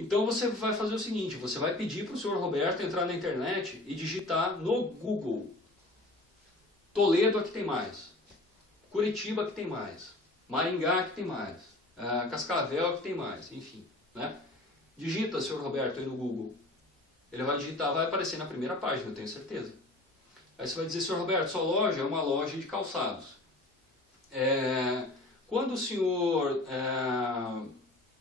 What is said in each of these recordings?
Então você vai fazer o seguinte, você vai pedir para o senhor Roberto entrar na internet e digitar no Google: Toledo aqui tem mais, Curitiba aqui tem mais, Maringá aqui tem mais, Cascavel aqui tem mais, enfim, né? Digita, senhor Roberto, aí no Google. Ele vai digitar, vai aparecer na primeira página, eu tenho certeza. Aí você vai dizer: senhor Roberto, sua loja é uma loja de calçados. Quando o senhor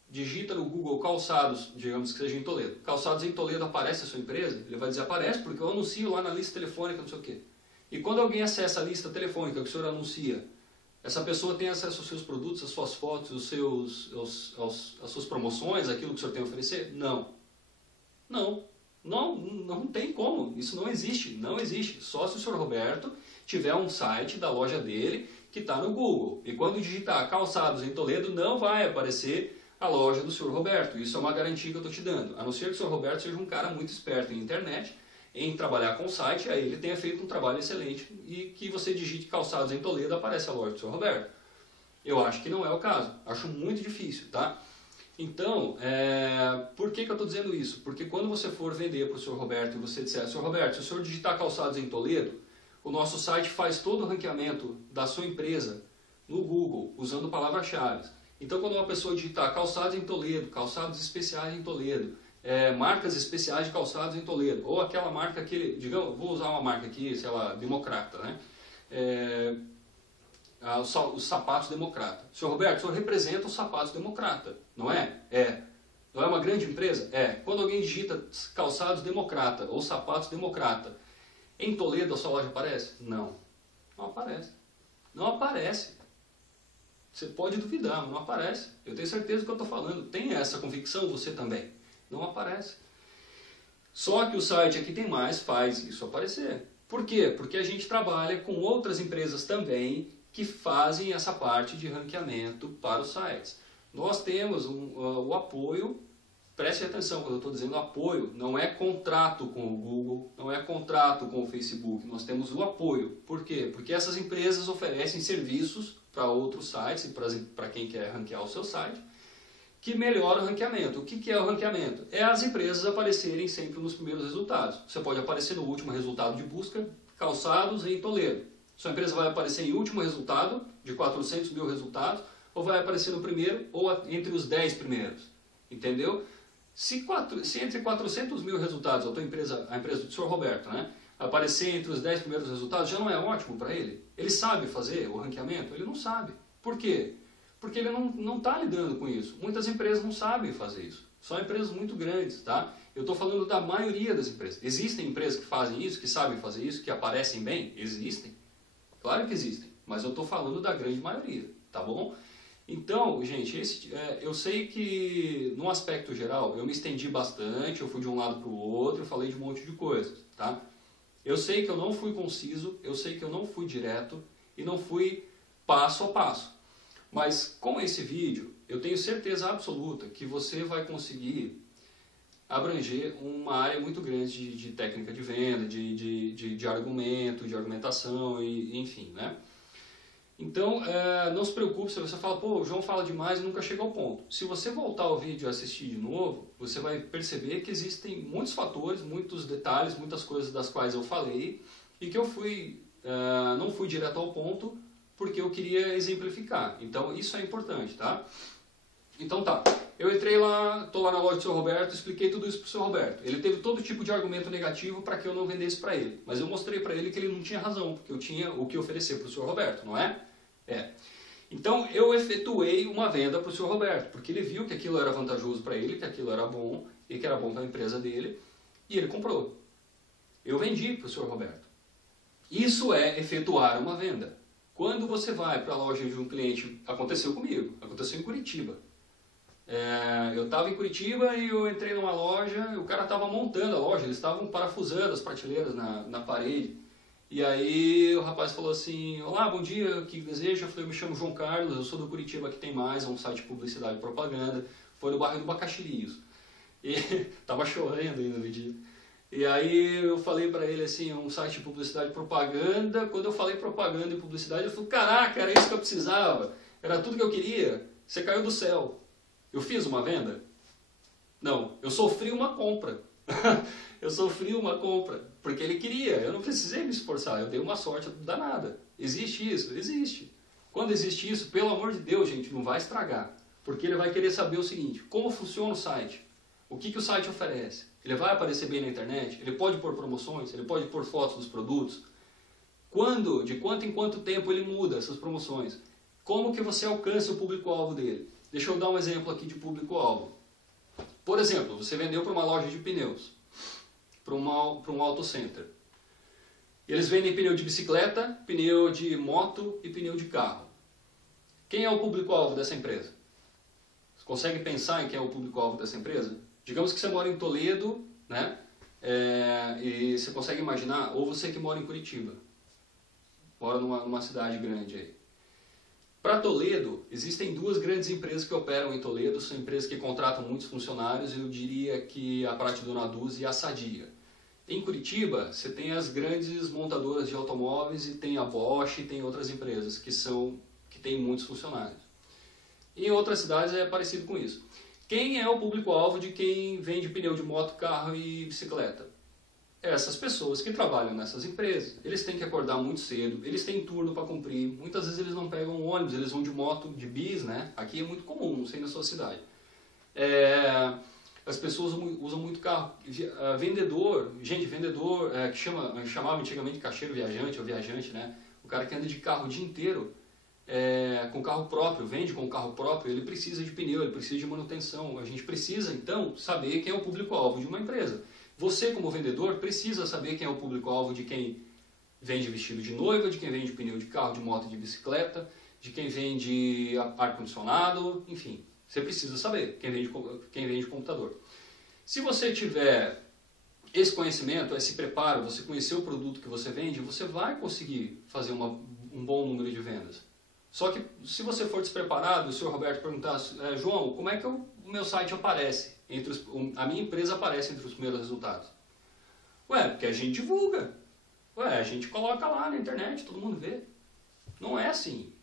digita no Google calçados, digamos que seja em Toledo, calçados em Toledo, aparece a sua empresa? Ele vai dizer: aparece, porque eu anuncio lá na lista telefônica, não sei o quê. E quando alguém acessa a lista telefônica que o senhor anuncia, essa pessoa tem acesso aos seus produtos, às suas fotos, às suas promoções, aquilo que o senhor tem a oferecer? Não. Não tem como, isso não existe, só se o senhor Roberto tiver um site da loja dele que está no Google, e quando digitar calçados em Toledo não vai aparecer a loja do senhor Roberto. Isso é uma garantia que eu estou te dando, a não ser que o senhor Roberto seja um cara muito esperto em internet, em trabalhar com o site, aí ele tenha feito um trabalho excelente e que você digite calçados em Toledo, aparece a loja do senhor Roberto. Eu acho que não é o caso, acho muito difícil, tá? Então, por que eu estou dizendo isso? Porque quando você for vender para o senhor Roberto e você disser: senhor Roberto, se o senhor digitar calçados em Toledo, o nosso site faz todo o ranqueamento da sua empresa no Google, usando palavras-chave. Então, quando uma pessoa digitar calçados em Toledo, calçados especiais em Toledo, marcas especiais de calçados em Toledo, ou aquela marca que, digamos, vou usar uma marca aqui, sei lá, Democrata, né? Os sapatos Democrata. Senhor Roberto, o senhor representa os sapatos Democrata, não é? Não é uma grande empresa? Quando alguém digita calçados Democrata ou sapatos Democrata, em Toledo a sua loja aparece? Não aparece. Não aparece. Você pode duvidar, mas não aparece. Eu tenho certeza do que eu estou falando. Tenha essa convicção você também. Não aparece. Só que o site Aqui Tem Mais faz isso aparecer. Por quê? Porque a gente trabalha com outras empresas também que fazem essa parte de ranqueamento para os sites. Nós temos o apoio, preste atenção quando eu estou dizendo apoio, não é contrato com o Google, não é contrato com o Facebook, nós temos o apoio. Por quê? Porque essas empresas oferecem serviços para outros sites e para quem quer ranquear o seu site, que melhora o ranqueamento. O que é o ranqueamento? É as empresas aparecerem sempre nos primeiros resultados. Você pode aparecer no último resultado de busca, calçados em Toledo. Sua empresa vai aparecer em último resultado, de 400 mil resultados, ou vai aparecer no primeiro, ou entre os 10 primeiros. Entendeu? Se entre 400 mil resultados, a empresa do senhor Roberto, né, aparecer entre os 10 primeiros resultados, já não é ótimo para ele? Ele sabe fazer o ranqueamento? Ele não sabe. Por quê? Porque ele não está lidando com isso. Muitas empresas não sabem fazer isso. Só empresas muito grandes, tá? Eu estou falando da maioria das empresas. Existem empresas que fazem isso, que sabem fazer isso, que aparecem bem? Existem. Claro que existem. Mas eu estou falando da grande maioria, tá bom? Então, gente, eu sei que, no aspecto geral, eu me estendi bastante, eu fui de um lado para o outro, eu falei de um monte de coisas, tá? Eu sei que eu não fui conciso, eu sei que eu não fui direto e não fui passo a passo. Mas com esse vídeo, eu tenho certeza absoluta que você vai conseguir abranger uma área muito grande de técnica de venda, de argumento, de argumentação, enfim, né? Então, não se preocupe se você fala: pô, o João fala demais e nunca chega ao ponto. Se você voltar ao vídeo e assistir de novo, você vai perceber que existem muitos fatores, muitos detalhes, muitas coisas das quais eu falei e que eu não fui direto ao ponto porque eu queria exemplificar. Então, isso é importante, tá? Então tá, eu entrei lá, estou lá na loja do seu Roberto, expliquei tudo isso para o seu Roberto. Ele teve todo tipo de argumento negativo para que eu não vendesse para ele. Mas eu mostrei para ele que ele não tinha razão, porque eu tinha o que oferecer para o seu Roberto, não é? Então eu efetuei uma venda para o seu Roberto, porque ele viu que aquilo era vantajoso para ele, que aquilo era bom e que era bom para a empresa dele, e ele comprou. Eu vendi para o seu Roberto. Isso é efetuar uma venda. Quando você vai para a loja de um cliente, aconteceu comigo, aconteceu em Curitiba. Eu estava em Curitiba e eu entrei numa loja, e o cara estava montando a loja, eles estavam parafusando as prateleiras na parede. E aí o rapaz falou assim: olá, bom dia, o que deseja? Eu falei: eu me chamo João Carlos, eu sou do Curitiba Aqui Tem Mais, é um site de publicidade e propaganda. Foi no bairro do Bacaxiri isso. E tava chovendo ainda no dia. E aí eu falei para ele assim: um site de publicidade e propaganda. Quando eu falei propaganda e publicidade, ele falou: caraca, era isso que eu precisava, era tudo que eu queria, você caiu do céu. Eu fiz uma venda? Não, eu sofri uma compra. Eu sofri uma compra, porque ele queria, eu não precisei me esforçar, eu dei uma sorte danada. Existe isso? Existe. Quando existe isso, pelo amor de Deus, gente, não vai estragar. Porque ele vai querer saber o seguinte, como funciona o site? O que o site oferece? Ele vai aparecer bem na internet? Ele pode pôr promoções? Ele pode pôr fotos dos produtos? Quando, de quanto em quanto tempo ele muda essas promoções? Como que você alcança o público-alvo dele? Deixa eu dar um exemplo aqui de público-alvo. Por exemplo, você vendeu para uma loja de pneus, para um auto center. Eles vendem pneu de bicicleta, pneu de moto e pneu de carro. Quem é o público-alvo dessa empresa? Você consegue pensar em quem é o público-alvo dessa empresa? Digamos que você mora em Toledo, né? E você consegue imaginar, ou você que mora em Curitiba, mora numa cidade grande aí. Para Toledo, existem duas grandes empresas que operam em Toledo, são empresas que contratam muitos funcionários, eu diria que a Prate Dona Dulce e a Sadia. Em Curitiba, você tem as grandes montadoras de automóveis e tem a Bosch e tem outras empresas que têm muitos funcionários. Em outras cidades é parecido com isso. Quem é o público-alvo de quem vende pneu de moto, carro e bicicleta? Essas pessoas que trabalham nessas empresas. Eles têm que acordar muito cedo, eles têm turno para cumprir, muitas vezes eles não pegam ônibus, eles vão de moto, de bis, né? Aqui é muito comum, não sei na sua cidade. As pessoas usam muito carro. Vendedor, que chamava antigamente caixeiro viajante ou viajante, né? O cara que anda de carro o dia inteiro, com carro próprio, vende com carro próprio, ele precisa de pneu, ele precisa de manutenção. A gente precisa, então, saber quem é o público-alvo de uma empresa. Você, como vendedor, precisa saber quem é o público-alvo de quem vende vestido de noiva, de quem vende pneu de carro, de moto e de bicicleta, de quem vende ar-condicionado, enfim. Você precisa saber quem vende computador. Se você tiver esse conhecimento, esse preparo, você conhecer o produto que você vende, você vai conseguir fazer um bom número de vendas. Só que se você for despreparado, o senhor Roberto perguntar, João, como é que o meu site aparece? A minha empresa aparece entre os primeiros resultados. Porque a gente divulga. A gente coloca lá na internet, todo mundo vê. Não é assim.